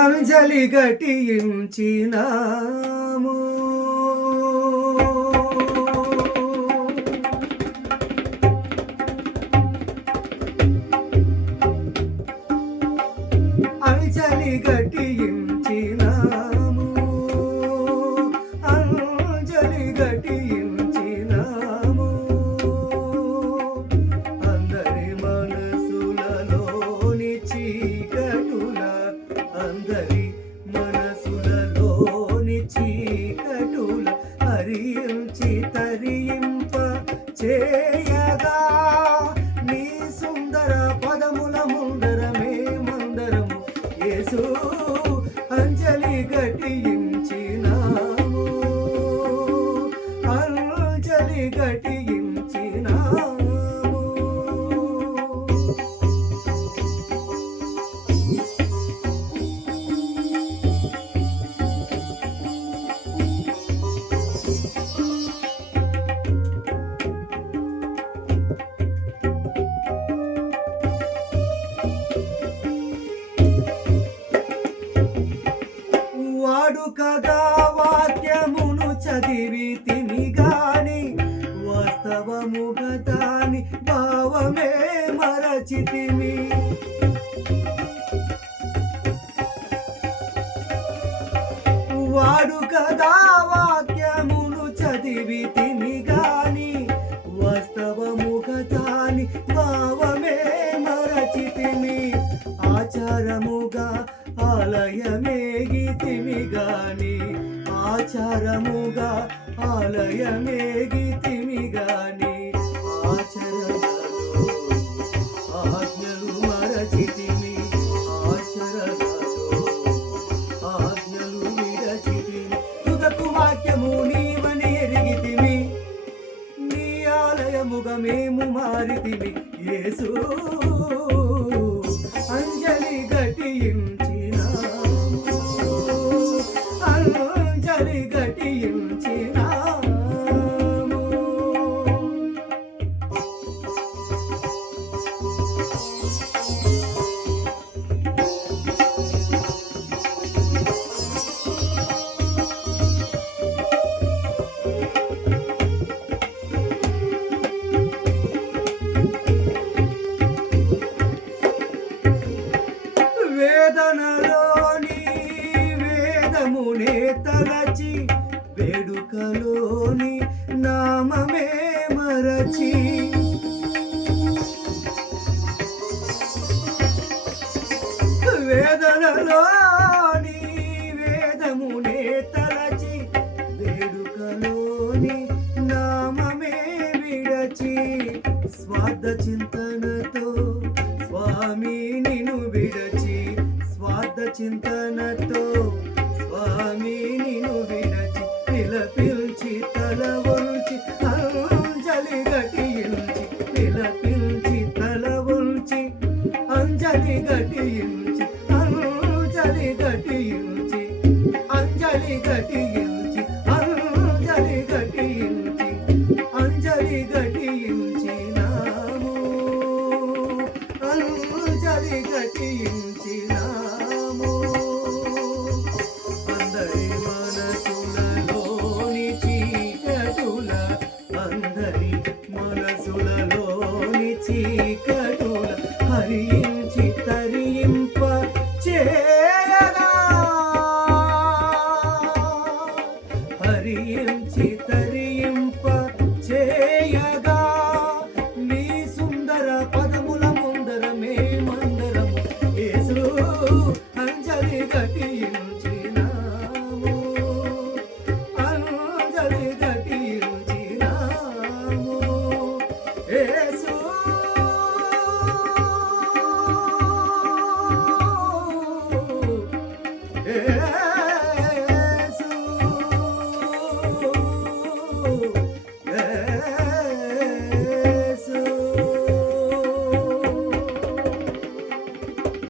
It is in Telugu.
అంజలి ఘటించినాము. అంజలి ఘటించినాము, అంజలి ఘటించినాము. అందరి మనసులలోని చీకటుల, అందరి మనసులలోని చీకటుల హరించి తరింప చేయగా నీ సుందర పదముల ముందర మేమందరము యేసు అంజలి ఘటించినాము, అంజలి ఘటించినాము. వాడుకగా వాక్యమును చదివితిమి గాని వాస్తవముగా దాని భావమే మరచితిమి. వాడుకగా వాక్యమును చదివితిమి గాని వాస్తవముగా దాని భావమే మరచితిమి. ఆచారముగా ఆలయమేగితిమి గాని, ఆచారముగా ఆలయమేగితిమి గాని ఆచరణలో ఆజ్ఞలు మరచితిమి, ఆచరణలో ఆజ్ఞలు విడచితిమి. తుదకు వాక్యము నీవని ఎరిగితిమి, నీ ఆలయముగా మేము మారితిమి. యేసు అంజలి ఘటించినాము, అంజలి ఘటించినాము. వేదనలోని వేదమునే తలచి, వేడుకలోని నామమే మరచి, వేదనలోని వేదమునే తలచి, వేడుకలోని నామమే విడచి. స్వార్థ చింతనతో స్వామి నిన్ను విడచి, స్వార్థ చింతనతో స్వామి నిన్ను విడచి, పిలపిల్చి తల వంచి అంజలి ఘటించి, పిలపిల్చి తల వంచి అంజలి ఘటించి, అంజలి ఘటించి, అంజలి ఘటించి, అంజలి ఘటించి, అంజలి ఘటించినాము, అంజలి ఘటించినాము. అందరి మనసులలోని చీకటుల, అందరి మనసులలోని చీకటుల హరించి తరింప చేయగా, హరించి తరింప చేయగా నీ సుందర పదముల ముందర మేమందరము యేసు అంజలి ఘటించినాము, అంజలి